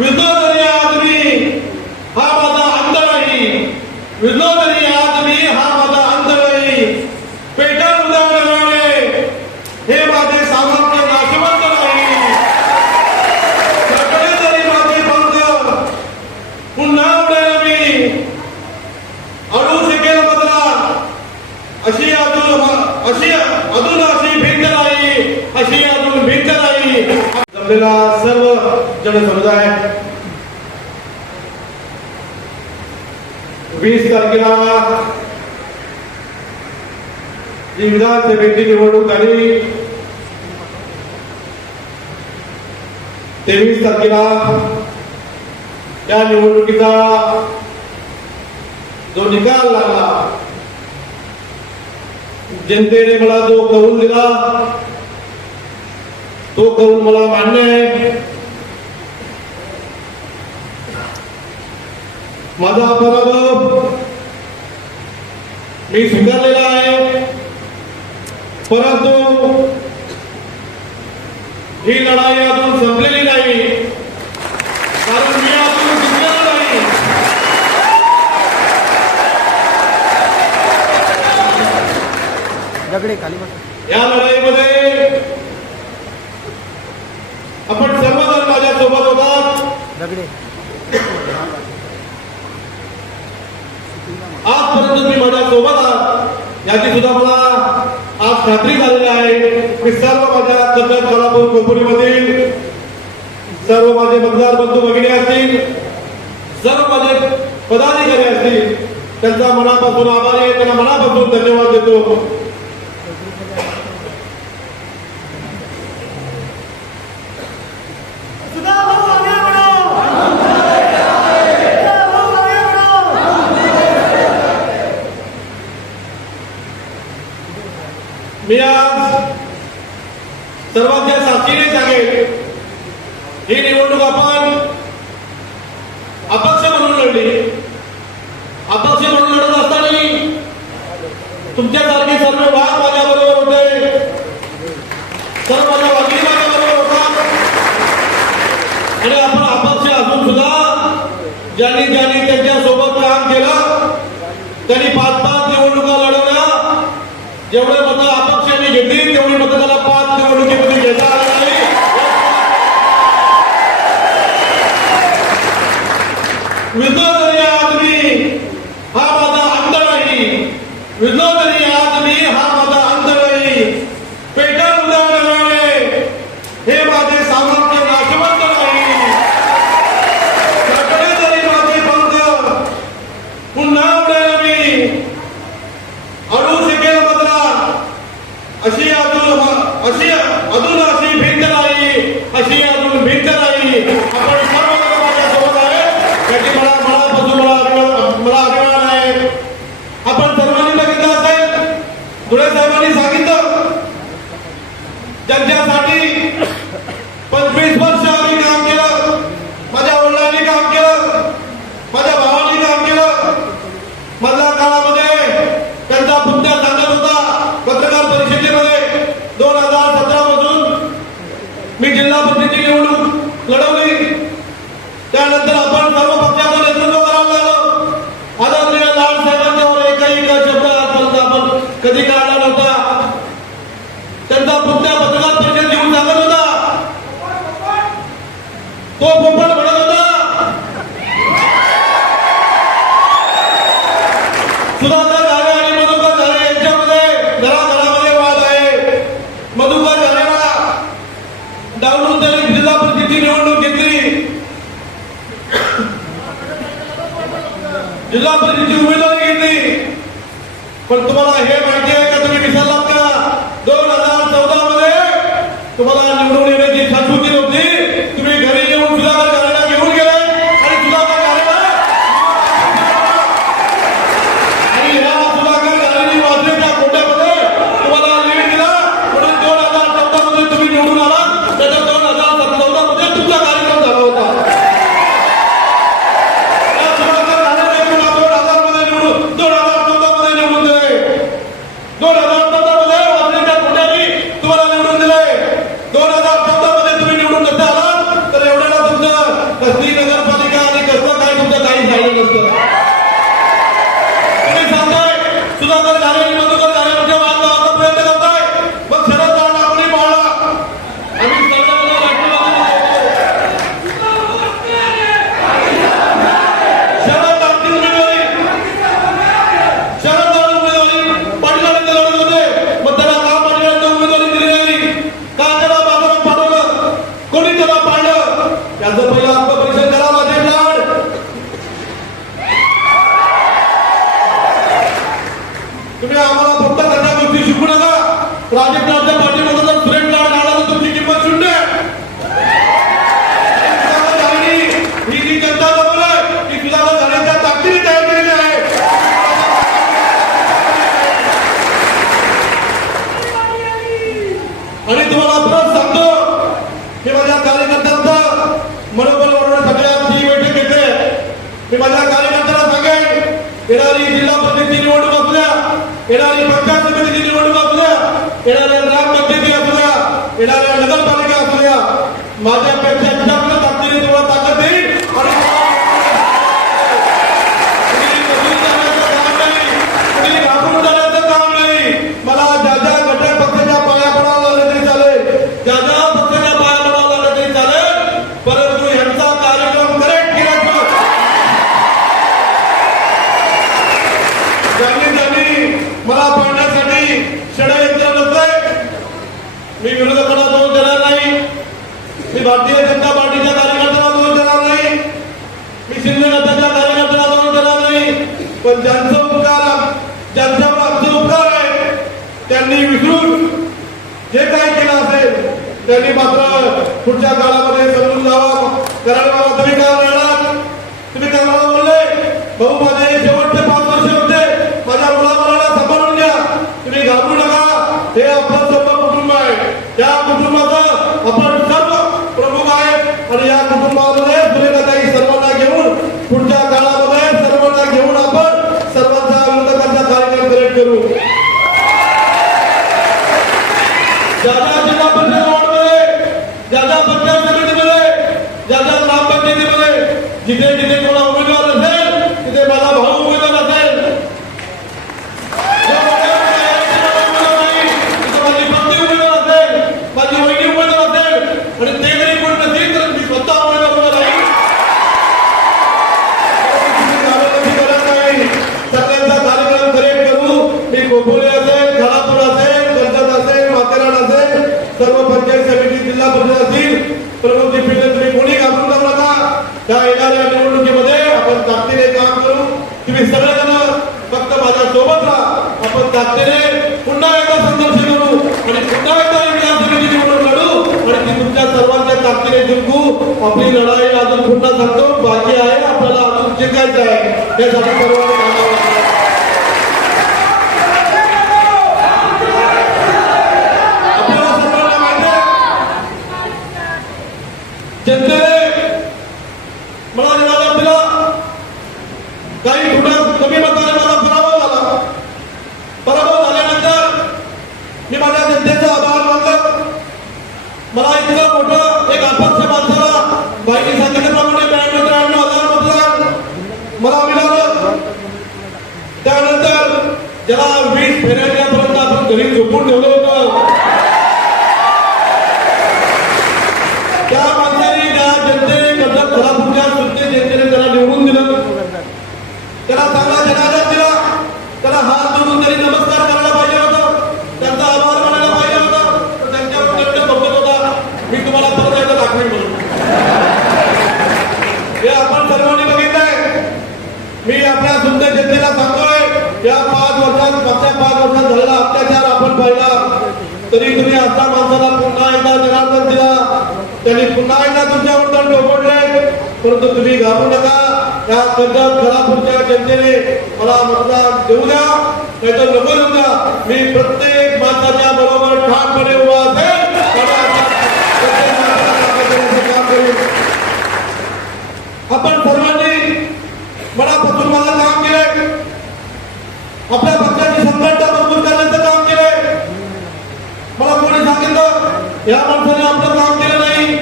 विद्रोधरी आदमी हा माझा अंत नाही विद्रोधरी आदमी हा माझा अंत नाही पेटल उदाहरणाने हे माझे सामर्थ्य नाशवंत नाही सगळे तरी माझे पंख पुन्हा उडेल मी. अडू शकेल बदला अशी अजून अशी अजून अशी भिंत नाही अशी अजून भिंत नाही. जमलेला सर्व जनसमुदाय वीस तारखेला जी विधानसभेची निवडणूक झाली तेवीस तारखेला त्या निवडणुकीचा जो निकाल लागला जनतेने मला जो करून दिला तो करून मला मान्य आहे. माझा पराभव मी स्वीकारलेला आहे. परंतु ही लढाई अजून संपलेली नाही. कारण मी अजून जिंकलेलो नाही. दगडे खाली या लढाईमध्ये आपण सर्वजण माझ्या सोबत होतात. दगडे. आजपर्यंत तुम्ही माझ्या सोबत आहात. याची सुद्धा मला आज खात्री झालेली आहे मी सर्व माझ्या कर्जत कोल्हापूर कोकणीमधील सर्व माझे मतदार बंधू भगिनी असतील सर्व माझे पदाधिकारी असतील त्यांचा मनापासून आभार आहे. त्यांना मनापासून धन्यवाद देतो मी आज सर्वांच्या साक्षीने सांगेल ही निवडणूक आपण अपक्ष म्हणून लढली. अपक्ष म्हणून लढत असताना तुमच्यासारखे सर्व वाद माझ्याबरोबर होते. सर्व माझ्या वादी माझ्याबरोबर होता. आणि आपण अपक्ष असून सुद्धा ज्यांनी ज्यांनी त्यांच्यासोबत काम केलं त्यांनी पाच पाच निवडणुका लढवल्या. जेवढे मतं अपक्षांनी घेतली तेवढी मतं त्याला पाच निवडणुकीमध्ये घेता आली नाही. विद्रोधरी आदमी हा माझा अंत नाही विद्रोधरी आदमी हा माझा अंत नाही पेटल उदाहरणाने हे माझे सामर्थ्य नाशवंत नाही सगळे तरी माझे पंख पुन्हा उडेल मी अडू शकेल बदला अशी अजून अशी अजून अशी भिंत नाही अशी अजून भिंत नाही आपण सर्व जण माझ्या सोबत आहे याची मला मनापासून मला अभिमान मला अभिमान आहे आपण सर्वांनी बघितलं असेल धुळे साहेबांनी सांगितलं त्यांच्यासाठी पंचवीस वर्ष आम्ही काम केलं माझ्या वडिलांनी काम केलं माझ्या भावाने काम केलं मधल्या काळामध्ये त्यांचा पुतण्या सांगत होता पत्रकार परिषदेमध्ये दोन हजार सतरा पासून मी जिल्हा परिषदेची निवडणूक लढवली त्यानंतर आपण सर्व पक्षाचं नेतृत्व करायला लागलो आदरणीय लाल साहेबांच्यावर एकही एक शब्द आजपर्यंत आपण कधी काढला नव्हता त्यांचा पुतण्या पत्रकार परिषद घेऊन सांगत होता तो पोपट म्हणत होता सुधाकर झाले आणि मधुकर झाले. यांच्यामध्ये घराघरामध्ये वाद आहे. मधुकर झालेला डावलून त्यांनी जिल्हा परिषदेची निवडणूक घेतली. जिल्हा परिषदेची उमेदवारी घेतली. पण तुम्हाला हे माहिती आहे का तुम्ही विसरलात का? दोन हजार चौदा मध्ये तुम्हाला निवडून येण्याची संस्कृती तुम्ही आम्हाला फक्त त्यांना गोष्टी शिकू नका. प्राजेक्ट सांगेन येणारी जिल्हा परिषदेची निवडणूक असू द्या येणारी पंचायत समितीची निवडणूक असू द्या येणाऱ्या ग्रामपंचायती असू द्या येणाऱ्या नगरपालिका असू द्या माझ्यापेक्षा ज्यांनी त्यांनी मला पाडण्यासाठी षडयंत्र नसते मी विरोधकांना दोष देणार नाही. मी भारतीय जनता पार्टीच्या कार्यकर्त्यांना दोष देणार नाही. मी शिंदे गटाच्या कार्यकर्त्यांना दोष देणार नाही. पण ज्यांचं उपकार ज्यांच्या आमचे उपकार आहे त्यांनी विसरून जे काही केलं असेल त्यांनी मात्र पुढच्या काळामध्ये समजून जावा कारण मला तुम्ही काय राहणार तुम्ही काय मला बोलले बहुमत माझे शेवटचे पाच वर्ष होते माझ्या मुलामुलाला सांभाळून घ्या तुम्ही घाबरू नका हे आपलं सर्व कुटुंब आहे त्या कुटुंबाचं आपण सर्व प्रमुख आहेत आणि या कुटुंबामध्ये सुरेखाताई सर्वांना घेऊन पुढच्या काळामध्ये सर्वांना घेऊन आपण सर्वांचा विरोधकांचा कार्यक्रम करेक्ट करू ज्या ज्या जिल्हा परिषद वॉर्डमध्ये ज्या ज्या पंचायत समितीमध्ये ज्या ज्या ग्रामपंचायतीमध्ये जिथे जिथे कोणा उमेदवार असेल तिथे माझा भाऊ उमेदवार असेल ज्या वॉर्डामध्ये यायचे मला उमेदवार नाही, तिथे माझी पत्नी उमेदवार असेल माझी वहिनी उमेदवार असेल आणि ते जरी कोण नसेल तर मी स्वतः उमेदवार उभा राहील कामाची गरज नाही. सगळ्यांचा कार्यक्रम करेक्ट करू मी गोपोली असेल खानापूर असेल कर्जत असेल माथेरान असेल सर्व पंचायत समिती जिल्हा परिषद असतील प्रमुख जिल्हे तुम्ही कोणी घाबरून जाऊ नका त्या येणाऱ्या निवडणुकीमध्ये आपण ताकदीने काम करू तुम्ही सगळेजण फक्त माझ्या सोबत राहा आपण ताकदीने पुन्हा एकदा संघर्ष करू आणि पुन्हा एकदा एक विधानसभेची निवडणूक लढू आणि ती तुमच्या सर्वांच्या ताकदीने जिंकू आपली लढाई अजून पुन्हा सांगतो बाकी आहे आपल्याला अजून जिंकायचं आहे त्यासाठी सर्वांनी कामावर लागा. आपल्याला सर्वांना माहिती आहे जनतेने मला निवाला दिला काही कुठं कमी मताने मला पराभव झाला पराभव झाल्यानंतर मी माझ्या जनतेचा आभार मानतो मला इतकं मोठं एक अपक्ष माणसाला बाईने सांगितल्याप्रमाणे ब्याण्णव त्र्याण्णव हजार मतदान मला मिळालं त्यानंतर ज्याला वीस फेऱ्यापर्यंत आपण घरी झोपून ठेवलं होतं त्या माणसाने त्या जनतेने कर्जत खराबच्या सुट्टे जनतेने त्याला निवडून दिलं त्याला चांगला जनादेश दिला त्याला हात जोडून त्यांनी नमस्कार करायला पाहिजे होतं त्यांचा आभार मानायला पाहिजे होतं तर त्यांच्यावर दंड बघत होता मी तुम्हाला परत एकदा दाखवेन म्हणून हे आपण सर्वांनी बघितलंय मी आपल्या सुंदर जनतेला सांगतोय या पाच वर्षात मागच्या पाच वर्षात झालेला अत्याचार आपण पाहिला तरी माणसाला पुन्हा एकदा जनार्दन दिला. त्यांनी पुन्हा एकदा तुमच्यावर दंड ओढले परंतु तुम्ही घाबरू नका. या कर्जत खरापूरच्या जनतेने मला मतदान देऊ द्या. नाहीतर नको देऊ द्या. मी प्रत्येक माणसाच्या बरोबर ठामपणे उभा असेल. आपण सर्वांनी मनापासून मला काम केलंय आपल्या पक्षाची संघटना मजबूत करण्याचं काम केलंय मला कोणी सांगितलं या माणसाने आपलं काम केलं नाही.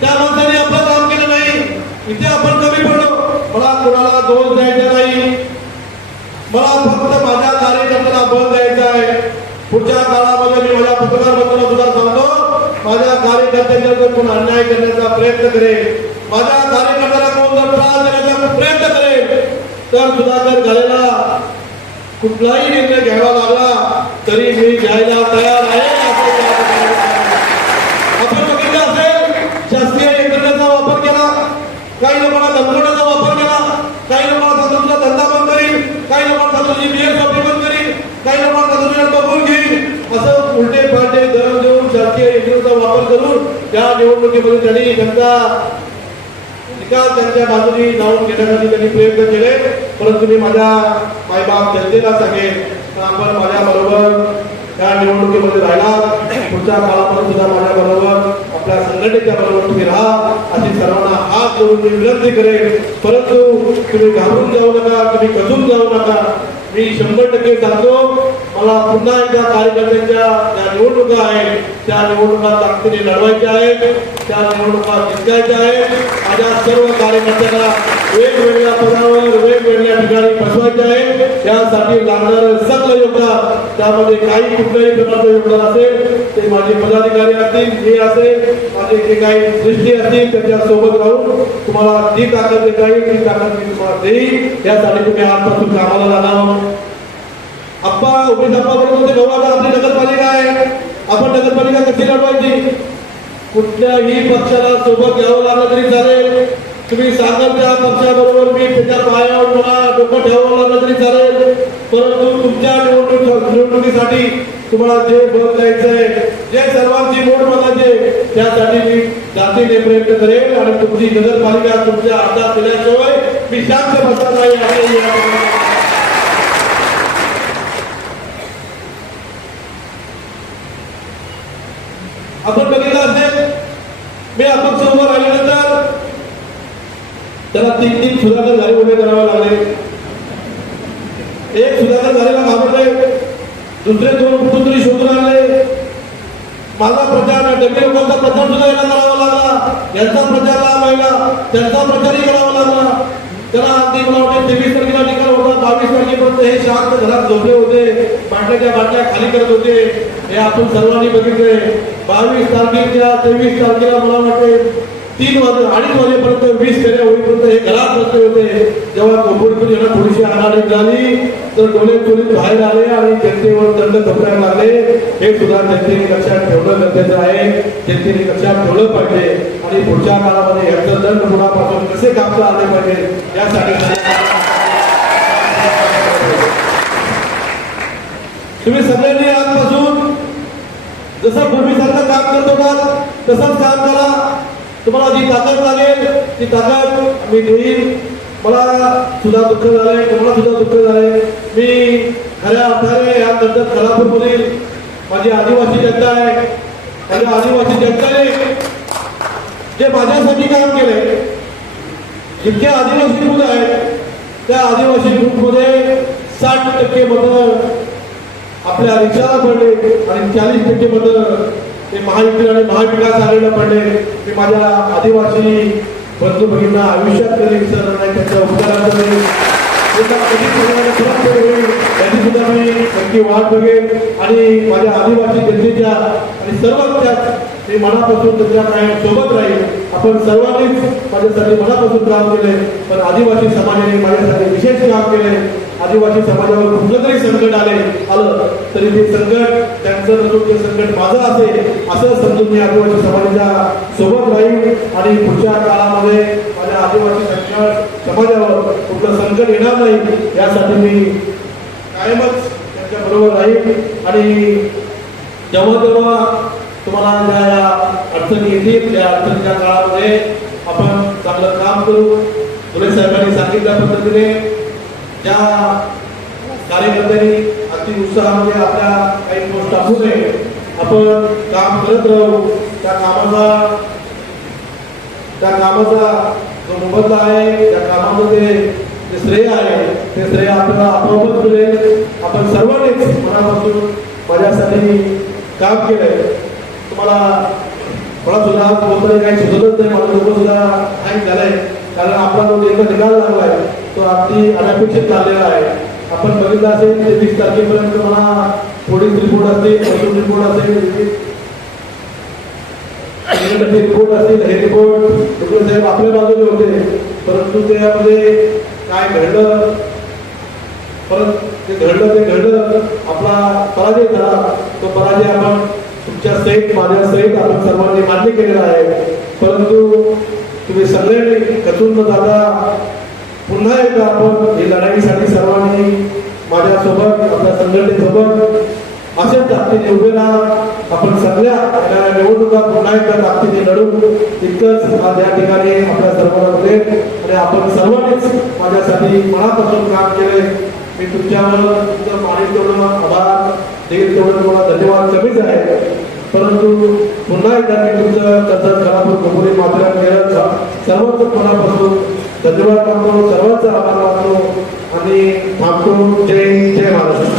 त्या माणसाने आपलं काम केलं नाही. इथे आपण कमी पडलो. मला कोणाला दोष द्यायचा नाही. मला फक्त माझ्या कार्यकर्त्यांना बळ द्यायचा आहे. पुढच्या काळामध्ये मी माझ्या पत्रकार बंधूंना सुद्धा सांगतो. माझ्या कार्यकर्त्यांच्या जर कोण अन्याय करण्याचा प्रयत्न करेल माझ्या कार्यकर्त्याला कोण जर त्रास देण्याचा प्रयत्न करेल तर सुधाकर झालेला कुठलाही निर्णय घ्यावा लागला तरी मी घ्यायला तयार आहे असं या ठिकाणी सांगतो. आपण बघितलं असेल शासकीय यंत्रणेचा वापर केला काही लोकांना तंत्रज्ञानाचा वापर केला. काही लोकांना सांगतो तुझा धंदा बंद करील काही लोकांना सांगतो तुझी बियर शॉपिंग बंद करील काही लोकांना सांगतो तुझ्या बघून घेईल असं उलटे पालटे धरण देऊन शासकीय यंत्रणेचा वापर करून त्या निवडणुकीमध्ये त्यांनी त्यांचा निकाल त्यांच्या बाजूने लावून घेण्यासाठी त्यांनी प्रयत्न केले. परंतु मी माझ्या मायबाप जनतेला सांगेन आपण माझ्या बरोबर त्या निवडणुकीमध्ये राहिला पुढच्या काळापर्यंत सुद्धा माझ्या बरोबर आपल्या संघटनेच्या बरोबर तुम्ही राहा. अशी सर्वांना हात करून मी विनंती करेन. परंतु तुम्ही घाबरून जाऊ नका तुम्ही कसून जाऊ नका. मी शंभर टक्के सांगतो मला पुन्हा एकदा कार्यकर्त्यांच्या ज्या निवडणुका आहेत. त्या निवडणुका ताकदीने लढवायच्या आहेत त्या निवडणुका जिंकायच्या आहेत. माझ्या सर्व कार्यकर्त्यांना वेगवेगळ्या पदावर वेगवेगळ्या ठिकाणी बसवायचे आहे. त्यासाठी लागणारं सगळं योगदान त्यामध्ये काही कुठल्याही प्रकारचं योगदान असेल ते माझे पदाधिकारी असतील जे असेल माझे जे काही दृष्टी असतील त्याच्यासोबत राहून तुम्हाला जी ताकद देता येईल ती ताकद मी तुम्हाला देईल यासाठी तुम्ही आजपासून कामाला जाणार आप्पा उमेश आप्पा बरोबर होते भाऊ आपली नगरपालिका आहे. आपण नगरपालिका कशी लढवायची? कुठल्याही पक्षाला सोबत घ्यावं लागलं तरी चालेल. तुम्ही सांगाल त्या पक्षाबरोबर मी त्याच्या पायावर मला डोकं ठेवावं लागलं तरी चालेल. परंतु तुमच्या निवडणूक निवडणुकीसाठी तुम्हाला जे बल द्यायचंय जे सर्वांची मोड बघायचे त्यासाठी मी जातीने प्रयत्न करेल आणि तुमची नगरपालिका तुमच्या हातात दिल्याशिवाय मी शांत बसत नाही असंही या ठिकाणी आपण बघितलं असेल मी आपण समोर आल्यानंतर त्याला तीन तीन सुधाकर झाले उभे करावे लागले. एक सुधाकर झालेला घाबरले दुसरे दोन कुठून शोधून आणले. माझा प्रचार डबे लोकांचा प्रचार सुद्धा करावा लागला. यांचा प्रचार लावायला त्यांचा प्रचारही करावा लागला. त्याला अगदी मला वाटते तेवीस तारखेला निकाल होता. बावीस तारखेपर्यंत हे शांत घरात झोपले होते. बाटल्याच्या बाटल्या खाली करत होते. हे आपण सर्वांनी बघितले. बावीस तारखेच्या तेवीस तारखेला मला वाटते तीन वाजून अडीच वाजेपर्यंत वीस फेऱ्या होईपर्यंत हे घरात बसले होते. जेव्हा कोपरपूर यांना थोडीशी आघाडी झाली तर डोळे चोरीत बाहेर आले आणि जनतेवर दंड थोपडायला लागले. हे सुद्धा जनतेने लक्षात ठेवणं गरजेचं आहे. जनतेने लक्षात ठेवलं पाहिजे. आणि पुढच्या काळामध्ये याचं दंड मुळापासून कसे कापता आले पाहिजे यासाठी तुम्ही सगळ्यांनी आजपासून जसं पूर्वीसारखं काम करत होता तसंच काम करा. तुम्हाला जी ताकद लागेल ती ताकद मी देईन. मला सुद्धा दुःख झालंय तुम्हाला सुद्धा दुःख झालंय. मी खऱ्या अर्थाने या नंतर खलापूरमधील माझी आदिवासी जनता आहे. माझ्या आदिवासी जनतेने जे माझ्यासाठी काम केलंय जितके आदिवासी मुलं आहेत त्या आदिवासी ग्रुपमध्ये साठ टक्के मतं आपल्या रिक्षाला पडले आणि चाळीस टक्के मतं ते महायुती आणि महाविकास आघाडीला पडले. मी माझ्या आदिवासी बंधू भगिनींना आयुष्यात कधी विसरणार नाही त्यांच्या उपकाराचं मी पुन्हा सुद्धा मी नक्की वाट बघेन. आणि माझ्या आदिवासी जनतेच्या आणि सर्व त्या मी मनापासून तुमच्या काय सोबत राहील. आपण सर्वांनीच माझ्यासाठी मनापासून काम केले पण आदिवासी समाजाने माझ्यासाठी विशेष काम केले आदिवासी समाजावर कुठलं तरी संकट आले आलं तरी ते संकट त्यांचं नसून ते संकट माझं असेल असं समजून मी आदिवासी समाजाच्या सोबत राहील. आणि पुढच्या काळामध्ये माझ्या आदिवासी संकट समाजावर कुठलं संकट येणार नाही यासाठी मी कायमच त्यांच्या बरोबर राहील. आणि जेव्हा जेव्हा तुम्हाला ज्या या अडचणी येतील त्या अडचणीच्या काळामध्ये आपण चांगलं काम करू. धुळे साहेबांनी सांगितल्या पद्धतीने ज्या कार्यकर्त्यांनी अति उत्साहामध्ये आपल्या काही गोष्ट असू नये आपण काम करत राहू. त्या कामाचा त्या कामाचा जो मोबदला आहे त्या कामामध्ये जे श्रेय आहे ते श्रेय आपल्याला आपोआपच मिळेल. आपण सर्वांनीच मनापासून माझ्यासाठी काम केलंय. तुम्हाला मला सुद्धा कोणतरी काही सुचतच नाही मला लोक सुद्धा हँग झालंय. कारण आपला जो एकदा निकाल लागलाय तो अगदी अनपेक्षित झालेला आहे. आपण बघितलं असेल ते वीस तारखेपर्यंत मला पोलीस रिपोर्ट असतील महसूल रिपोर्ट असेल रिपोर्ट असतील हे रिपोर्ट डॉक्टर साहेब आपल्या बाजूने होते. परंतु त्यामध्ये काय घडलं? परत ते घडलं ते घडलं. आपला पराजय झाला. तो पराजय आपण तुमच्या सहित माझ्या सहित आपण सर्वांनी मान्य केलेलं आहे. परंतु तुम्ही सगळ्यांनी कथून दादा जाता पुन्हा एकदा आपण ही लढाईसाठी सर्वांनी माझ्यासोबत आपल्या संघटनेसोबत असेच ताकदीने उभे राहा आपण सगळ्या येणाऱ्या निवडणुका पुन्हा एकदा ताकदीने लढू. इतकंच आज या ठिकाणी आपल्या सर्वांना बोलेल आणि आपण सर्वांनीच माझ्यासाठी मनापासून काम केले मी तुमच्यावर तुमचं पाणी तेवढं आभार देखील तेवढं तुम्हाला धन्यवाद. कमीच आहे. परंतु पुन्हा एकदा मी तुमचं कसं खरापूर कोपरी मात्र केल्याचा सर्वांचं मनापासून धन्यवाद मानतो सर्वांचा आभार मानतो आणि थांबतो. जय जय महाराष्ट्र.